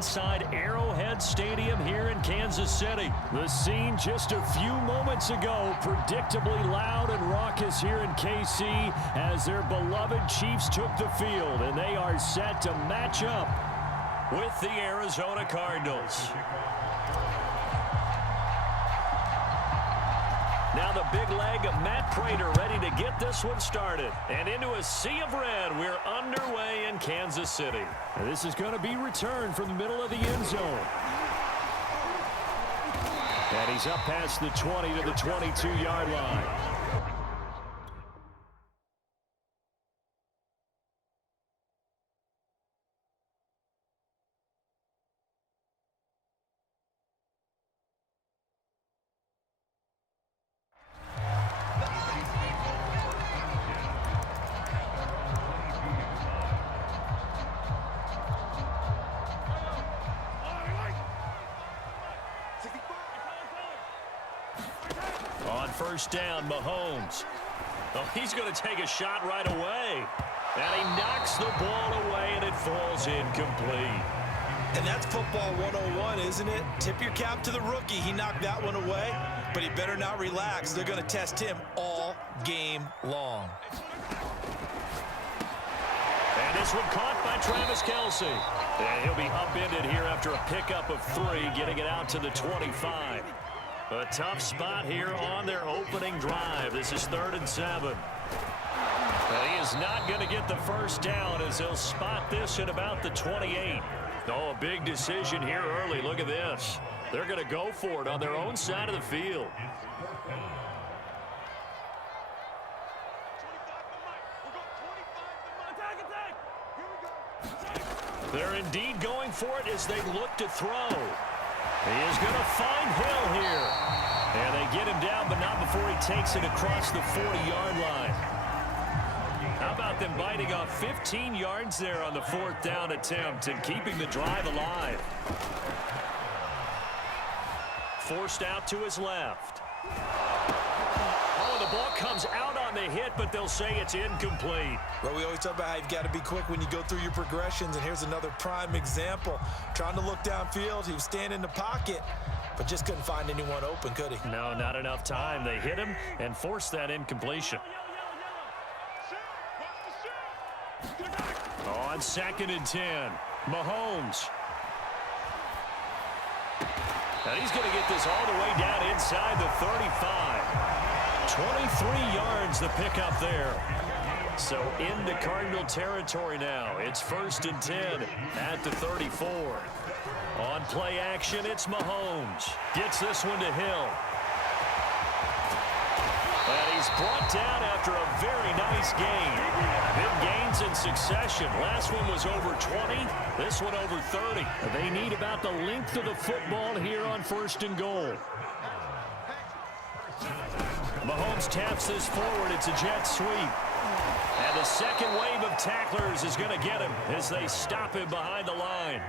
inside Arrowhead Stadium here in Kansas City. The scene just a few moments ago, predictably loud and raucous here in KC as their beloved Chiefs took the field, and they are set to match up with the Arizona Cardinals. Now the big leg of Matt Prater ready to get this one started. And into a sea of red, we're underway in Kansas City. And this is going to be returned from the middle of the end zone. And he's up past the 20 to the 22-yard line. First down, Mahomes. Oh, he's going to take a shot right away. And he knocks the ball away, and it falls incomplete. And that's football 101, isn't it? Tip your cap to the rookie. He knocked that one away, but he better not relax. They're going to test him all game long. And this one caught by Travis Kelce. And he'll be upended here after a pickup of 3, getting it out to the 25. A tough spot here on their opening drive. This is 3rd and 7. And he is not going to get the first down as he'll spot this at about the 28. Oh, a big decision here early. Look at this. They're going to go for it on their own side of the field. They're indeed going for it as they look to throw. He is going to find Hill here. And they get him down, but not before he takes it across the 40-yard line. How about them biting off 15 yards there on the 4th down attempt and keeping the drive alive? Forced out to his left. Oh, the ball comes out on the hit, but they'll say it's incomplete. Well, we always talk about how you've got to be quick when you go through your progressions, and here's another prime example. Trying to look downfield, he was standing in the pocket, but just couldn't find anyone open, could he? No, not enough time. They hit him and forced that incompletion. On 2nd and 10, Mahomes. And he's going to get this all the way down inside the 35. 23 yards the pickup there. So into Cardinal territory now. It's 1st and 10 at the 34. On play action, it's Mahomes. Gets this one to Hill. And he's brought down after a very nice gain. Big gains in succession. Last one was over 20. This one over 30. They need about the length of the football here on 1st and goal. Mahomes taps this forward. It's a jet sweep. And the second wave of tacklers is going to get him as they stop him behind the line.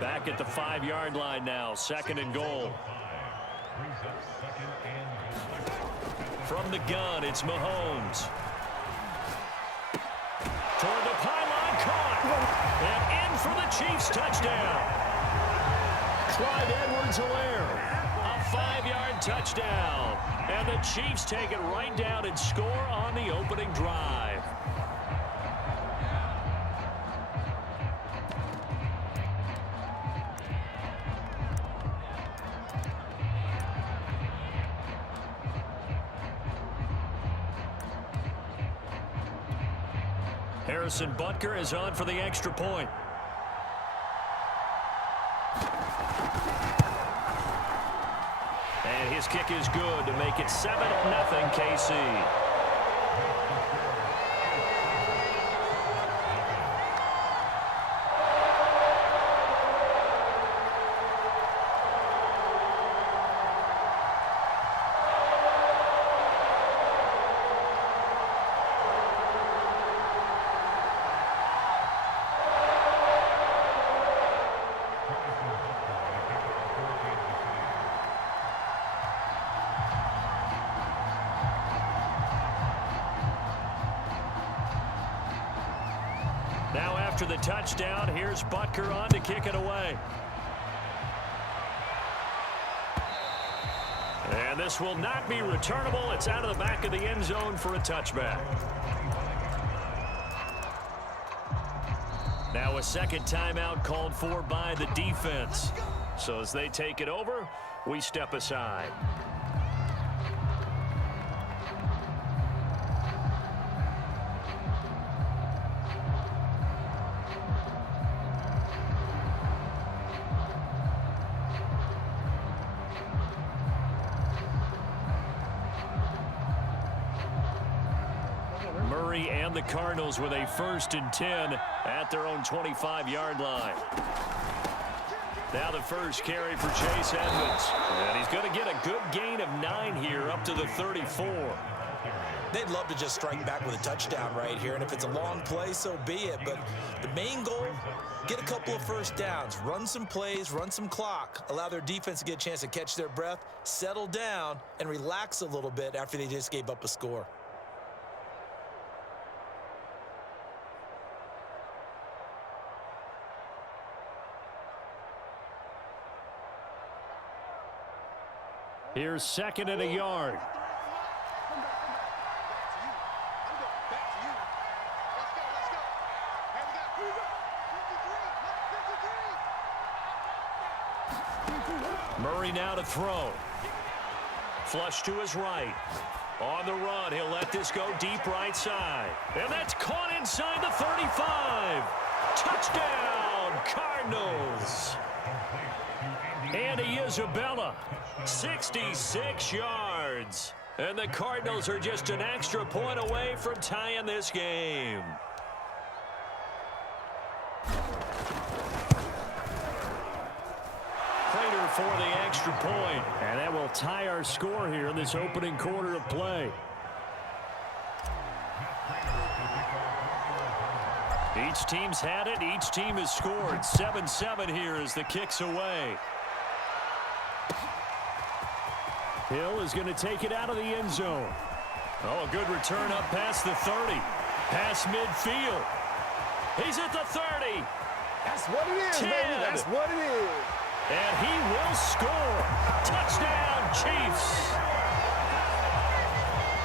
Back at the 5-yard line now. 2nd and goal. From the gun, it's Mahomes. Toward the pylon, caught. And in for the Chiefs touchdown. Clyde Edwards-Helaire. A 5-yard touchdown. And the Chiefs take it right down and score on the opening drive. Harrison Butker is on for the extra point. And his kick is good to make it 7-0 KC. after the touchdown. Here's Butker on to kick it away. And this will not be returnable. It's out of the back of the end zone for a touchback. Now a second timeout called for by the defense. So as they take it over, we step aside. Murray and the Cardinals with a 1st and 10 at their own 25-yard line. Now the first carry for Chase Edmonds. And he's going to get a good gain of 9 here up to the 34. They'd love to just strike back with a touchdown right here, and if it's a long play, so be it. But the main goal, get a couple of first downs, run some plays, run some clock, allow their defense to get a chance to catch their breath, settle down, and relax a little bit after they just gave up a score. Here's 2nd and a yard. Murray now to throw. Flush to his right. On the run, he'll let this go deep right side. And that's caught inside the 35. Touchdown, Cardinals. Andy Isabella, 66 yards. And the Cardinals are just an extra point away from tying this game. Prater for the extra point. And that will tie our score here in this opening quarter of play. Each team's had it. Each team has scored. 7-7 here as the kick's away. Hill is going to take it out of the end zone. Oh, a good return up past the 30. Past midfield. He's at the 30. That's what it is, 10. baby. That's what it is. And he will score. Touchdown, Chiefs.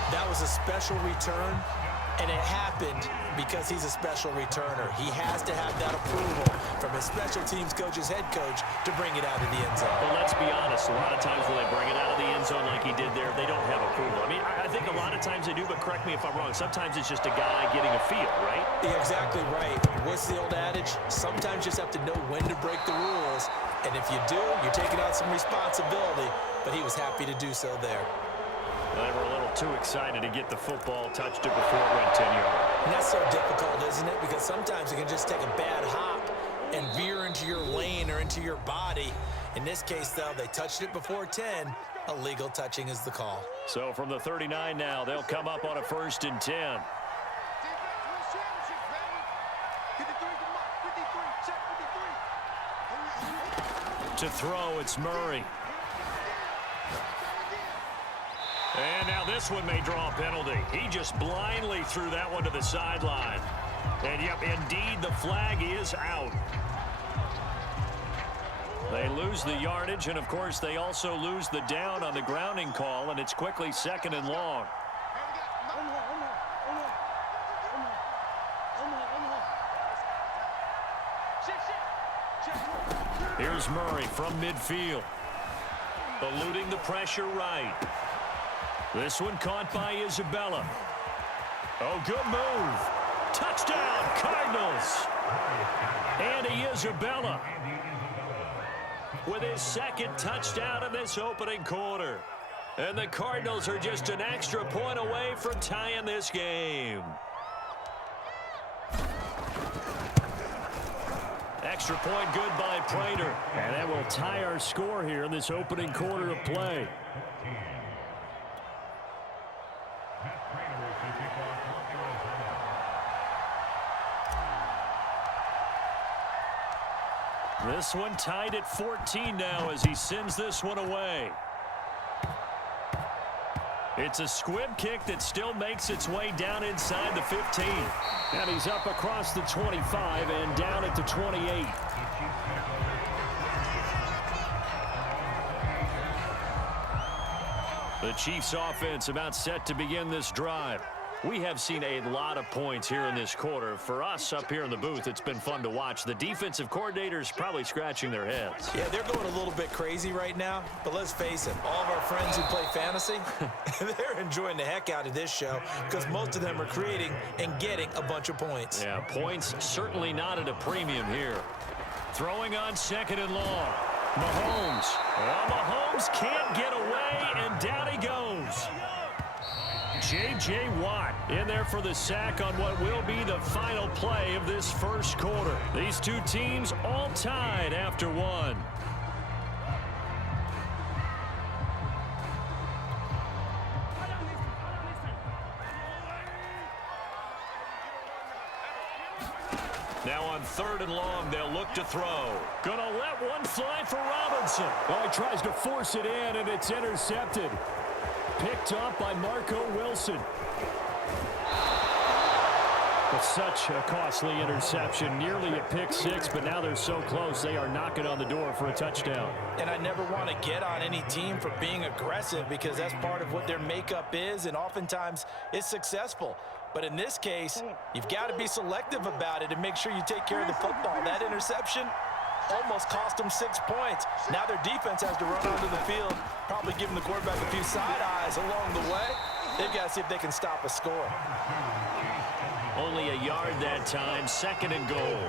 That was a special return, and it happened because he's a special returner. He has to have that approval from his special teams coach's head coach to bring it out of the end zone. Well, let's be honest. A lot of times when they bring it out of the end zone like he did there, they don't have approval. I mean, I think a lot of times they do, but correct me if I'm wrong. Sometimes it's just a guy getting a feel, right? You're exactly right. What's the old adage? Sometimes you just have to know when to break the rules. And if you do, you're taking out some responsibility. But he was happy to do so there. They were a little too excited to get the football, touched it before it went 10 yards. And that's so difficult, isn't it? Because sometimes it can just take a bad hop and veer into your lane or into your body. In this case, though, they touched it before 10. Illegal touching is the call. So from the 39 now, they'll come up on a 1st and 10. To throw, it's Murray. And now this one may draw a penalty. He just blindly threw that one to the sideline. And, yep, indeed, the flag is out. They lose the yardage, and, of course, they also lose the down on the grounding call, and it's quickly 2nd and long. Here's Murray from midfield. Eluding the pressure right. This one caught by Isabella. Oh, good move. Touchdown, Cardinals. Andy Isabella with his 2nd touchdown in this opening quarter. And the Cardinals are just an extra point away from tying this game. Extra point good by Prater. And that will tie our score here in this opening quarter of play. This one tied at 14 now as he sends this one away. It's a squib kick that still makes its way down inside the 15. And he's up across the 25 and down at the 28. The Chiefs offense about set to begin this drive. We have seen a lot of points here in this quarter. For us up here in the booth, it's been fun to watch. The defensive coordinators probably scratching their heads. Yeah, they're going a little bit crazy right now. But let's face it, all of our friends who play fantasy, they're enjoying the heck out of this show because most of them are creating and getting a bunch of points. Yeah, points certainly not at a premium here. Throwing on 2nd and long. Mahomes. Well, Mahomes can't get away, and down he goes. J.J. Watt in there for the sack on what will be the final play of this first quarter. These two teams all tied after one. Now on 3rd and long, they'll look to throw. Gonna let one fly for Robinson. Oh, he tries to force it in, and it's intercepted. Picked up by Marco Wilson. But such a costly interception. Nearly a pick six, but now they're so close, they are knocking on the door for a touchdown. And I never want to get on any team for being aggressive because that's part of what their makeup is, and oftentimes it's successful. But in this case, you've got to be selective about it and make sure you take care of the football. That interception almost cost them 6 points. Now their defense has to run onto the field, probably giving the quarterback a few side eyes along the way. They've got to see if they can stop a score. Only a yard that time, 2nd and goal.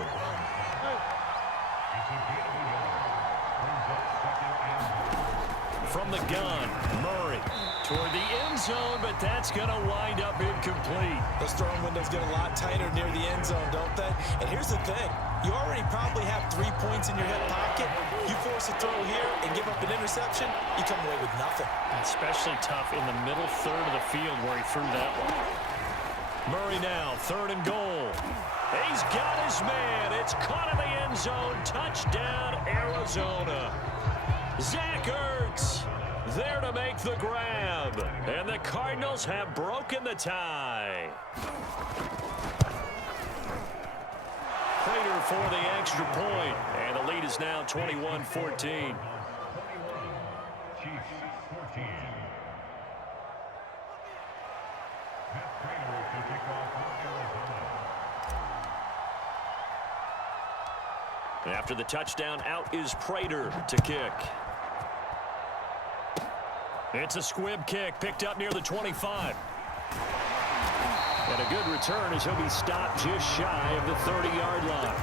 From the gun, Murray toward the end zone, but that's going to wind up incomplete. Those throwing windows get a lot tighter near the end zone, don't they? And here's the thing. You already probably have 3 points in your hip pocket. You force a throw here and give up an interception, you come away with nothing. Especially tough in the middle third of the field where he threw that one. Murray now, 3rd and goal. He's got his man. It's caught in the end zone. Touchdown, Arizona. Zach Ertz there to make the grab. And the Cardinals have broken the tie. Prater for the extra point. And the lead is now 21-14. After the touchdown, out is Prater to kick. It's a squib kick picked up near the 25. And a good return as he'll be stopped just shy of the 30-yard line.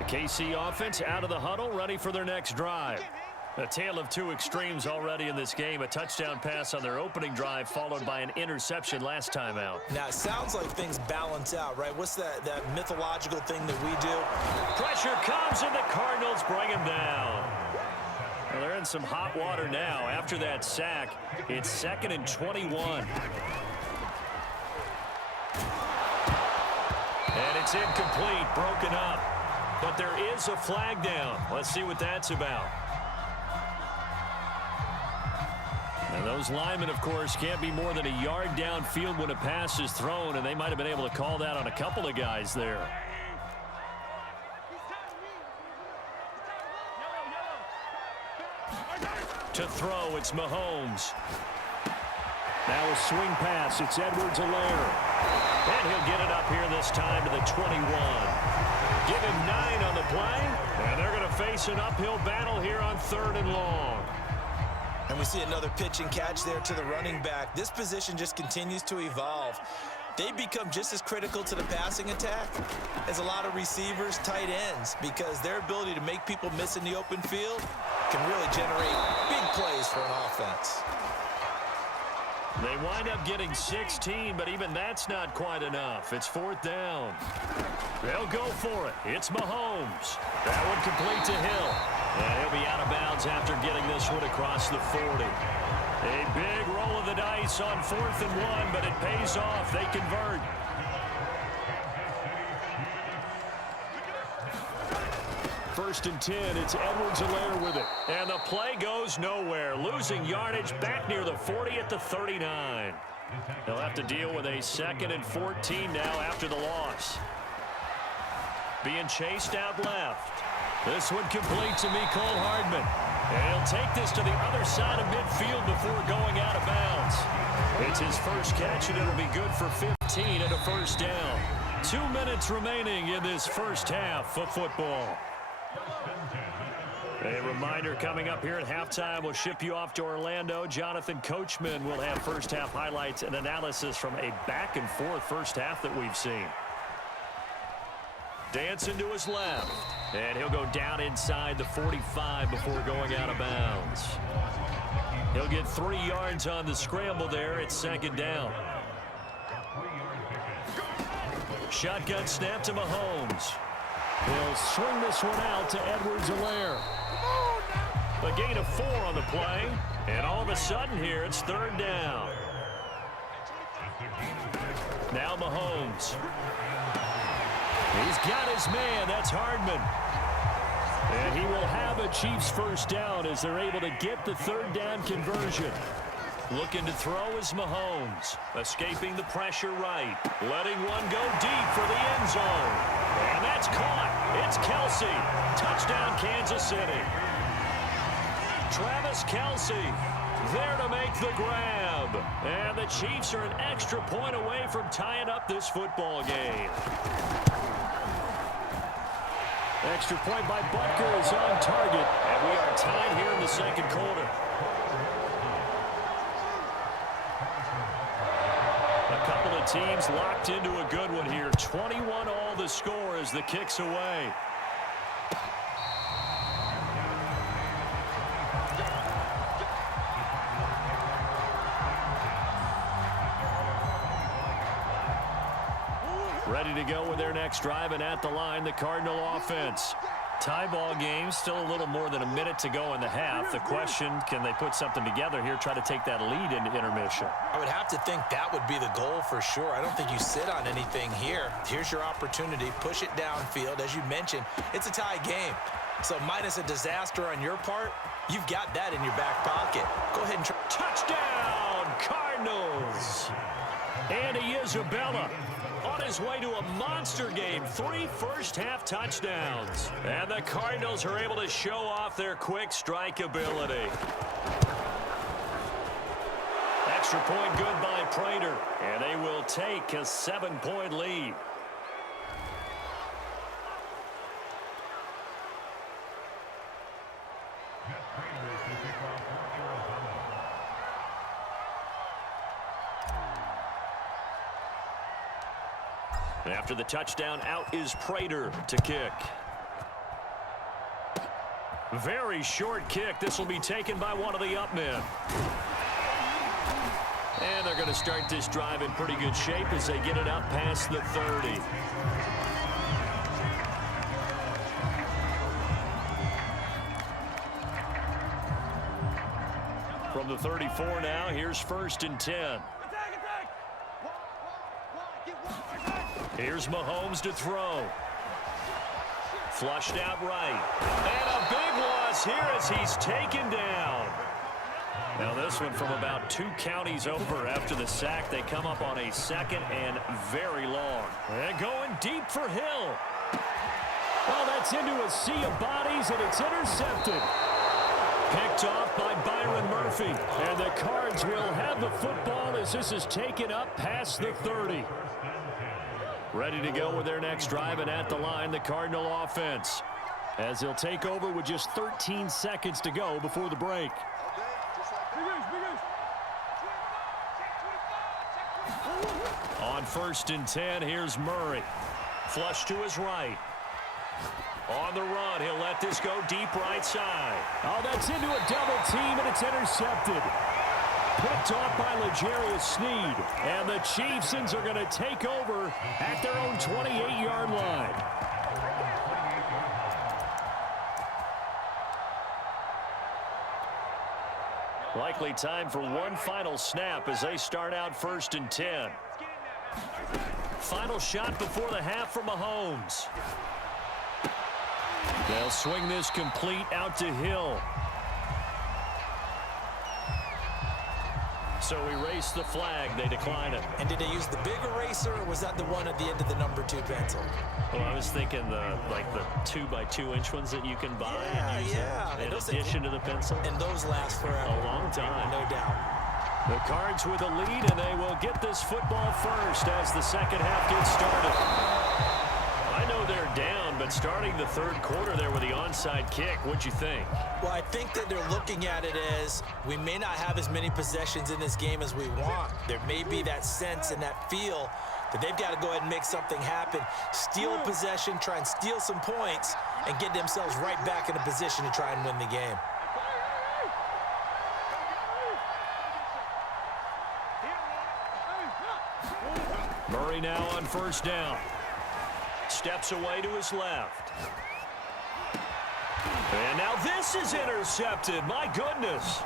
The KC offense out of the huddle, ready for their next drive. A tale of two extremes already in this game. A touchdown pass on their opening drive followed by an interception last time out. Now, it sounds like things balance out, right? What's that mythological thing that we do? Pressure comes and the Cardinals bring him down. Well, they're in some hot water now. After that sack, it's 2nd and 21. And it's incomplete, broken up. But there is a flag down. Let's see what that's about. And those linemen, of course, can't be more than a yard downfield when a pass is thrown, and they might have been able to call that on a couple of guys there. To throw, it's Mahomes. Now a swing pass, it's Edwards-Helaire. And he'll get it up here this time to the 21. Give him 9 on the play, and they're going to face an uphill battle here on 3rd and long. And we see another pitch and catch there to the running back. This position just continues to evolve. They become just as critical to the passing attack as a lot of receivers, tight ends, because their ability to make people miss in the open field can really generate big plays for an offense. They wind up getting 16, but even that's not quite enough. It's 4th down. They'll go for it. It's Mahomes. That one complete to Hill. And he'll be out of bounds after getting this one across the 40. A big roll of the dice on 4th and 1, but it pays off. They convert. first and 10. It's Edwards-Helaire with it. And the play goes nowhere. Losing yardage back near the 40 at the 39. They'll have to deal with a 2nd and 14 now after the loss. Being chased out left. This one complete to Mecole Hardman. And he'll take this to the other side of midfield before going out of bounds. It's his first catch, and it'll be good for 15 and a first down. 2 minutes remaining in this first half of football. A reminder coming up here at halftime. We'll ship you off to Orlando. Jonathan Coachman will have first half highlights and analysis from a back and forth first half that we've seen. Dancing to his left. And he'll go down inside the 45 before going out of bounds. He'll get 3 yards on the scramble there. It's 2nd down. Shotgun snap to Mahomes. He'll swing this one out to Edwards-Helaire. A gain of 4 on the play. And all of a sudden here, it's 3rd down. Now Mahomes. He's got his man. That's Hardman. And he will have a Chiefs first down as they're able to get the 3rd down conversion. Looking to throw is Mahomes. Escaping the pressure right. Letting one go deep for the end zone. And that's caught. It's Kelce. Touchdown, Kansas City. Travis Kelce there to make the grab. And the Chiefs are an extra point away from tying up this football game. Extra point by Butker is on target. And we are tied here in the 2nd quarter. A couple of teams locked into a good one here. 21 all the score as the kick's away. Ready to go with their next drive, and at the line, the Cardinal offense. Tie ball game, still a little more than a minute to go in the half. The question, can they put something together here, try to take that lead into intermission? I would have to think that would be the goal for sure. I don't think you sit on anything here. Here's your opportunity. Push it downfield. As you mentioned, it's a tie game. So minus a disaster on your part, you've got that in your back pocket. Go ahead and try. Touchdown, Cardinals! Andy Isabella on his way to a monster game. 3 first-half touchdowns. And the Cardinals are able to show off their quick strike ability. Extra point good by Prater. And they will take a 7-point lead. After the touchdown, out is Prater to kick. Very short kick. This will be taken by one of the up men. And they're going to start this drive in pretty good shape as they get it up past the 30. From the 34 now, here's 1st and 10. Here's Mahomes to throw. Flushed out right. And a big loss here as he's taken down. Now this one from about 2 counties over after the sack. They come up on a 2nd and very long. And going deep for Hill. Well, that's into a sea of bodies, and it's intercepted. Picked off by Byron Murphy. And the Cards will have the football as this is taken up past the 30. Ready to go with their next drive, and at the line, the Cardinal offense. As they'll take over with just 13 seconds to go before the break. On 1st and 10, here's Murray. Flush to his right. On the run, he'll let this go deep right side. Oh, that's into a double team, and it's intercepted. Picked off by L'Jarius Sneed. And the Chiefs are going to take over at their own 28-yard line. Likely time for one final snap as they start out 1st and 10. Final shot before the half for Mahomes. They'll swing this complete out to Hill. So erase the flag. They decline it. And did they use the big eraser, or was that the one at the end of the number 2 pencil? Well, I was thinking the 2x2-inch ones that you can buy and use in addition to the pencil. And those last forever. A long time. No doubt. The Cards with a lead, and they will get this football first as the second half gets started. I know they're down, but starting the third quarter there with the onside kick, what'd you think? Well, I think that they're looking at it as we may not have as many possessions in this game as we want. There may be that sense and that feel that they've got to go ahead and make something happen, steal a possession, try and steal some points, and get themselves right back in a position to try and win the game. Murray now on first down. Steps away to his left. And now this is intercepted. My goodness.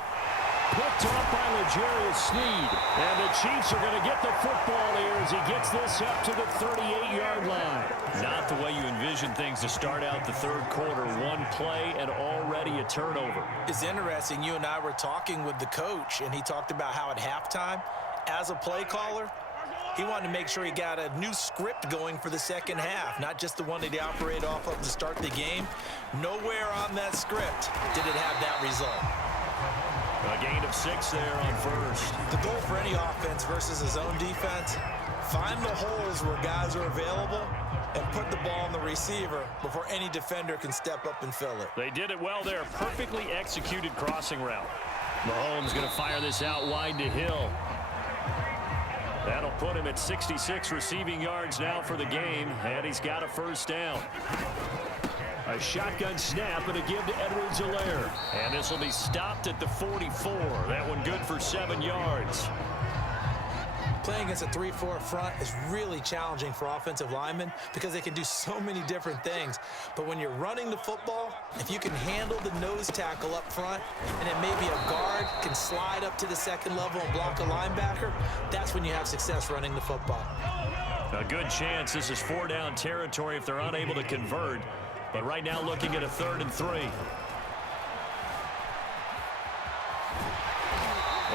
Picked off by L'Jarius Sneed. And the Chiefs are going to get the football here as he gets this up to the 38-yard line. Not the way you envision things to start out the third quarter. One play and already a turnover. It's interesting. You and I were talking with the coach, and he talked about how at halftime, as a play caller, he wanted to make sure he got a new script going for the second half, not just the one that he operated off of to start the game. Nowhere on that script did it have that result. A gain of 6 there on first. The goal for any offense versus his own defense, find the holes where guys are available and put the ball on the receiver before any defender can step up and fill it. They did it well there. Perfectly executed crossing route. Mahomes going to fire this out wide to Hill. That'll put him at 66 receiving yards now for the game, and he's got a first down. A shotgun snap and a give to Edwards-Helaire. And this will be stopped at the 44. That one good for 7 yards. Playing against a 3-4 front is really challenging for offensive linemen because they can do so many different things. But when you're running the football, if you can handle the nose tackle up front, and then maybe a guard can slide up to the second level and block a linebacker, that's when you have success running the football. A good chance this is 4-down territory if they're unable to convert. But right now looking at a 3rd and 3.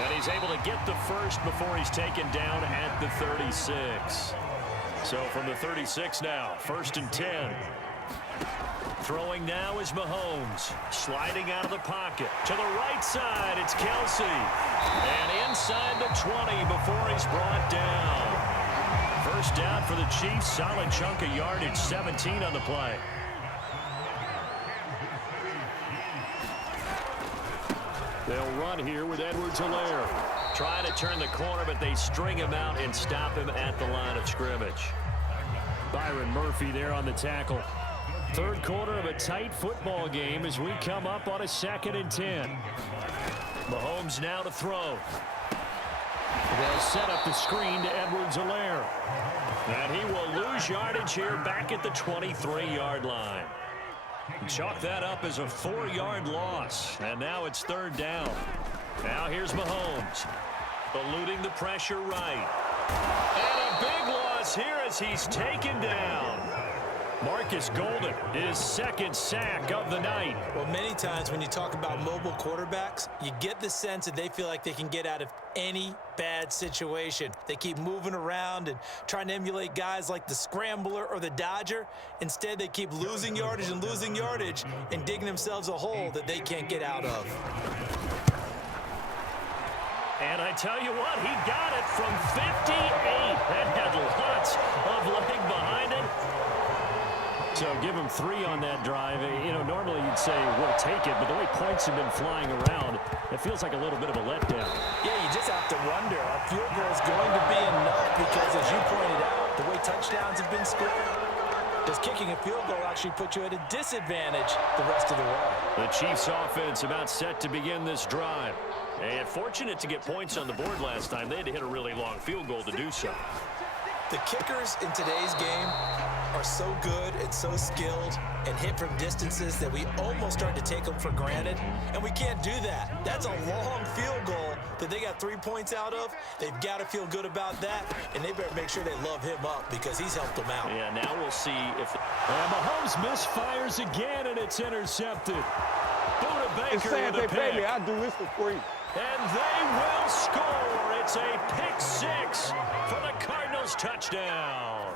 And he's able to get the first before he's taken down at the 36. So from the 36 now, 1st and 10. Throwing now is Mahomes. Sliding out of the pocket. To the right side, it's Kelsey. And inside the 20 before he's brought down. First down for the Chiefs. Solid chunk of yardage, 17 on the play. They'll run here with Edwards-Helaire. Trying to turn the corner, but they string him out and stop him at the line of scrimmage. Byron Murphy there on the tackle. Third quarter of a tight football game as we come up on a 2nd and 10. Mahomes now to throw. They'll set up the screen to Edwards-Helaire. And he will lose yardage here back at the 23-yard line. Chalk that up as a 4-yard loss. And now it's 3rd down. Now here's Mahomes. Eluding the pressure right. And a big loss here as he's taken down. Marcus Golden, his 2nd sack of the night. Well, many times when you talk about mobile quarterbacks, you get the sense that they feel like they can get out of any bad situation. They keep moving around and trying to emulate guys like the Scrambler or the Dodger. Instead, they keep losing yardage and digging themselves a hole that they can't get out of. And I tell you what, he got it from 58. That had lots of leg behind it. So give him 3 on that drive. You know, normally you'd say we'll take it, but the way points have been flying around, it feels like a little bit of a letdown. Yeah, you just have to wonder, a field goal is going to be enough because, as you pointed out, the way touchdowns have been scored, does kicking a field goal actually put you at a disadvantage the rest of the way? The Chiefs offense about set to begin this drive. And fortunate to get points on the board last time. They had to hit a really long field goal to do so. The kickers in today's game are so good and so skilled and hit from distances that we almost start to take them for granted, and we can't do that. That's a long field goal that they got 3 points out of, they've got to feel good about that, and they better make sure they love him up because he's helped them out. Yeah, now we'll see if... And Mahomes misfires again, and it's intercepted. Buda Baker with a they pay me, pick. I'll do this for free. And they will score. It's a pick six for the Cardinals touchdown.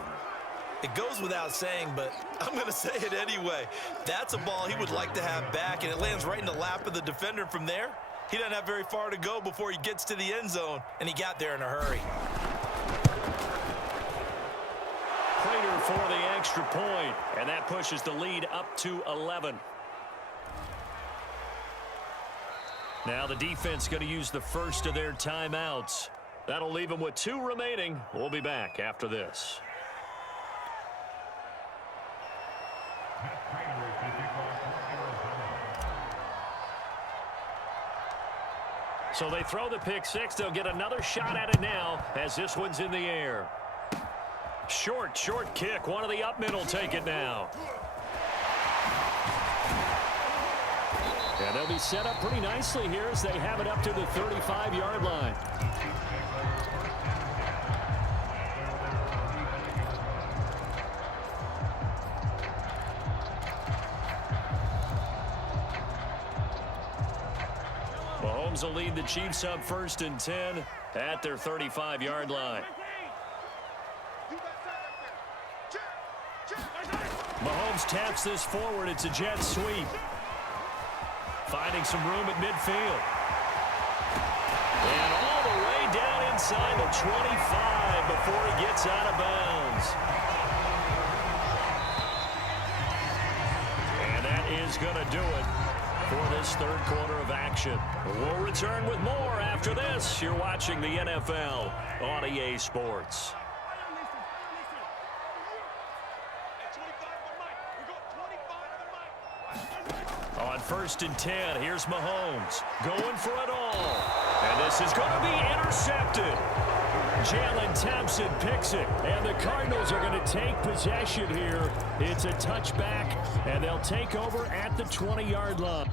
It goes without saying, but I'm going to say it anyway. That's a ball he would like to have back, and it lands right in the lap of the defender from there. He doesn't have very far to go before he gets to the end zone, and he got there in a hurry. Prater for the extra point, and that pushes the lead up to 11. Now the defense going to use the first of their timeouts. That'll leave them with 2 remaining. We'll be back after this. So they throw the pick six. They'll get another shot at it now as this one's in the air. Short kick. One of the up men will take it now. And they'll be set up pretty nicely here as they have it up to the 35-yard line. Mahomes will lead the Chiefs up 1st and 10 at their 35-yard line. Mahomes taps this forward. It's a jet sweep. Finding some room at midfield. And all the way down inside the 25 before he gets out of bounds. And that is going to do it for this third quarter of action. We'll return with more after this. You're watching the NFL on EA Sports. On 1st and 10, here's Mahomes going for it all. And this is going to be intercepted. Jalen Thompson picks it, and the Cardinals are going to take possession here. It's a touchback, and they'll take over at the 20-yard line.